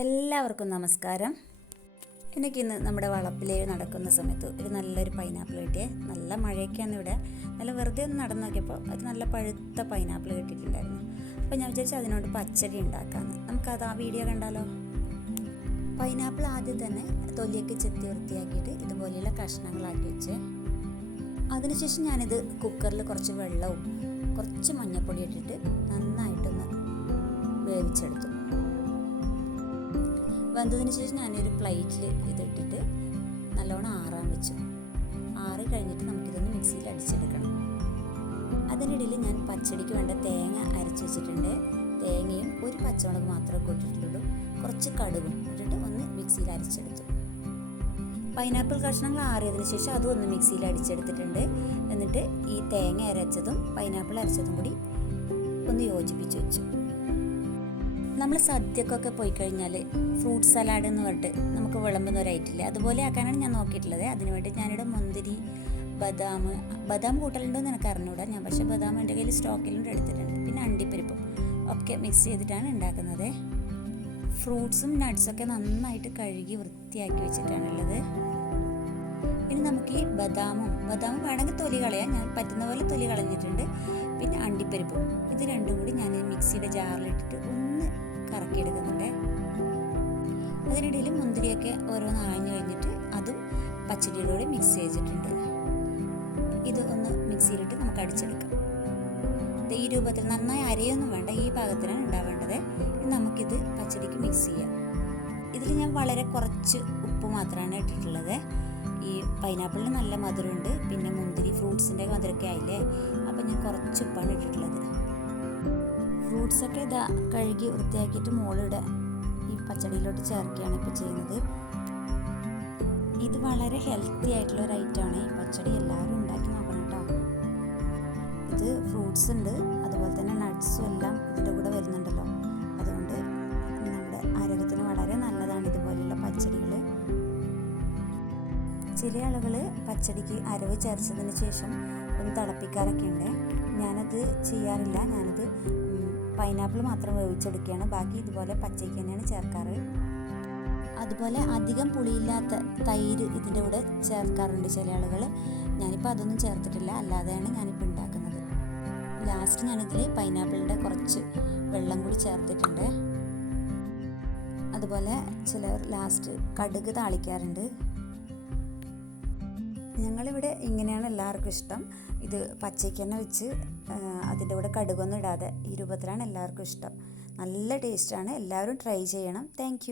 എല്ലാവർക്കും നമസ്കാരം. എനിക്കിന്ന് നമ്മുടെ വളപ്പിൽ നടക്കുന്ന സമയത്ത് ഒരു നല്ലൊരു പൈനാപ്പിൾ കിട്ടിയേ. നല്ല മഴയൊക്കെയാണ് ഇവിടെ. നല്ല വെറുതെ ഒന്ന് നടന്നു നോക്കിയപ്പോൾ ഒരു നല്ല പഴുത്ത പൈനാപ്പിൾ കിട്ടിയിട്ടുണ്ടായിരുന്നു. അപ്പോൾ ഞാൻ വിചാരിച്ചു അതിനോട് പച്ചടി ഉണ്ടാക്കാമെന്ന്. നമുക്കത് ആ വീഡിയോ കണ്ടാലോ. പൈനാപ്പിൾ ആദ്യം തന്നെ തൊലിയൊക്കെ ചെത്തി വൃത്തിയാക്കിയിട്ട് ഇതുപോലെയുള്ള കഷ്ണങ്ങളാക്കി വെച്ച് അതിനുശേഷം ഞാനിത് കുക്കറിൽ കുറച്ച് വെള്ളവും കുറച്ച് മഞ്ഞൾപ്പൊടി ഇട്ടിട്ട് നന്നായിട്ടൊന്ന് വേവിച്ചെടുത്തു. വെന്തതിന് ശേഷം ഞാനൊരു പ്ലേറ്റിൽ ഇതിട്ടിട്ട് നല്ലോണം ആറാൻ വെച്ചു. ആറി കഴിഞ്ഞിട്ട് നമുക്കിതൊന്ന് മിക്സിയിൽ അടിച്ചെടുക്കണം. അതിനിടയിൽ ഞാൻ പച്ചടിക്ക് വേണ്ട തേങ്ങ അരച്ച് വെച്ചിട്ടുണ്ട്. തേങ്ങയും ഒരു പച്ചമുളക് മാത്രമേ ഇട്ടിട്ടുള്ളൂ. കുറച്ച് കടുകും ഇട്ടിട്ട് ഒന്ന് മിക്സിയിൽ അരച്ചെടുത്തു. പൈനാപ്പിൾ കഷ്ണങ്ങൾ ആറിയതിന് ശേഷം അതും ഒന്ന് മിക്സിയിൽ അടിച്ചെടുത്തിട്ടുണ്ട്. എന്നിട്ട് ഈ തേങ്ങ അരച്ചതും പൈനാപ്പിൾ അരച്ചതും കൂടി ഒന്ന് യോജിപ്പിച്ച് വെച്ചു. നമ്മൾ സദ്യക്കൊക്കെ പോയി കഴിഞ്ഞാൽ ഫ്രൂട്ട് സലാഡ് എന്ന് പറഞ്ഞിട്ട് നമുക്ക് വിളമ്പുന്ന ഒരു ഐറ്റില്ലേ, അതുപോലെ ആക്കാനാണ് ഞാൻ നോക്കിയിട്ടുള്ളത്. അതിനുവേണ്ടി ഞാനിവിടെ മുന്തിരി, ബദാം കൂട്ടലുണ്ടോയെന്ന് എനിക്ക് അറിഞ്ഞൂടാ. ഞാൻ പക്ഷേ ബദാം എൻ്റെ കയ്യിൽ സ്റ്റോക്കിലുണ്ട് എടുത്തിട്ടുണ്ട്. പിന്നെ അണ്ടിപ്പരിപ്പും ഒക്കെ മിക്സ് ചെയ്തിട്ടാണ് ഉണ്ടാക്കുന്നത്. ഫ്രൂട്ട്സും നട്ട്സൊക്കെ നന്നായിട്ട് കഴുകി വൃത്തിയാക്കി വെച്ചിട്ടാണുള്ളത്. ഇനി നമുക്ക് ഈ ബദാം വേണമെങ്കിൽ തൊലി കളയാം. ഞാൻ പറ്റുന്ന പോലെ തൊലി കളഞ്ഞിട്ടുണ്ട്. പിന്നെ അണ്ടിപ്പരിപ്പും ഇത് രണ്ടും കൂടി ഞാൻ മിക്സിയുടെ ജാറിലിട്ടിട്ട് ഒന്ന് കറക്കിയെടുക്കുന്നുണ്ട്. അതിനിടയിൽ മുന്തിരിയൊക്കെ ഓരോന്ന് ആഞ്ഞു കഴിഞ്ഞിട്ട് അതും പച്ചടിയോടെ മിക്സ് ചെയ്തിട്ടുണ്ട്. ഇത് ഒന്ന് മിക്സിയിലിട്ട് നമുക്ക് അടിച്ചെടുക്കാം. ഈ രൂപത്തിൽ നന്നായി അരയൊന്നും വേണ്ട, ഈ പാകത്തിനാണ് ഉണ്ടാവേണ്ടത്. നമുക്കിത് പച്ചടിക്ക് മിക്സ് ചെയ്യാം. ഇതിൽ ഞാൻ വളരെ കുറച്ച് ഉപ്പ് മാത്രമാണ് ഇട്ടിട്ടുള്ളത്. ഈ പൈനാപ്പിളിന് നല്ല മധുരമുണ്ട്, പിന്നെ മുന്തിരി ഫ്രൂട്ട്സിൻ്റെ മധുരമൊക്കെ ആയില്ലേ, അപ്പം ഞാൻ കുറച്ച് ഉപ്പാണ് ഇട്ടിട്ടുള്ളത്. ഫ്രൂട്ട്സൊക്കെ ഇതാ കഴുകി വൃത്തിയാക്കിയിട്ട് മുകളിലൂടെ ഈ പച്ചടിയിലോട്ട് ചേർക്കുകയാണ് ഇപ്പോൾ ചെയ്യുന്നത്. ഇത് വളരെ ഹെൽത്തി ആയിട്ടുള്ള ഒരു ഐറ്റമാണ്. ഈ പച്ചടി എല്ലാവരും ഉണ്ടാക്കി നോക്കണം കേട്ടോ. ഇത് ഫ്രൂട്ട്സ് ഉണ്ട്, അതുപോലെ തന്നെ നട്ട്സും എല്ലാം ഇതിൻ്റെ കൂടെ വരുന്നുണ്ടല്ലോ. അതുകൊണ്ട് നമ്മുടെ ആരോഗ്യത്തിന് വളരെ നല്ലതാണ് ഇതുപോലെയുള്ള പച്ചടികൾ. ചില ആളുകൾ പച്ചടിക്ക് അരവ് ചേർച്ചതിന് ശേഷം ഒന്ന് തിളപ്പിക്കാറൊക്കെ ഉണ്ട്. ഞാനത് ചെയ്യാറില്ല. ഞാനത് പൈനാപ്പിൾ മാത്രം വേവിച്ചെടുക്കുകയാണ്. ബാക്കി ഇതുപോലെ പച്ചയ്ക്ക് തന്നെയാണ് ചേർക്കാറ്. അതുപോലെ അധികം പുളിയില്ലാത്ത തൈര് ഇതിൻ്റെ കൂടെ ചേർക്കാറുണ്ട് ചില ആളുകൾ. ഞാനിപ്പോൾ അതൊന്നും ചേർത്തിട്ടില്ല, അല്ലാതെയാണ് ഞാനിപ്പോൾ ഉണ്ടാക്കുന്നത്. ലാസ്റ്റ് ഞാനിതിൽ പൈനാപ്പിളിൻ്റെ കുറച്ച് വെള്ളം കൂടി ചേർത്തിട്ടുണ്ട്. അതുപോലെ ചിലർ ലാസ്റ്റ് കടുക് താളിക്കാറുണ്ട്. ഞങ്ങളിവിടെ ഇങ്ങനെയാണ് എല്ലാവർക്കും ഇഷ്ടം. ഇത് പച്ചയ്ക്ക് തന്നെ വെച്ച് അതിൻ്റെ കൂടെ കടുകൊന്നും ഇടാതെ ഈ രൂപത്തിലാണ് എല്ലാവർക്കും ഇഷ്ടം. നല്ല ടേസ്റ്റാണ്. എല്ലാവരും ട്രൈ ചെയ്യണം. താങ്ക്